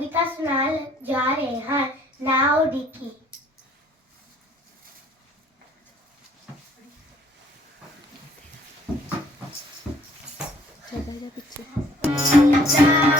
कविता सुना जा रहे हैं। नाव डिकी पीछे।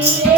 Thanks.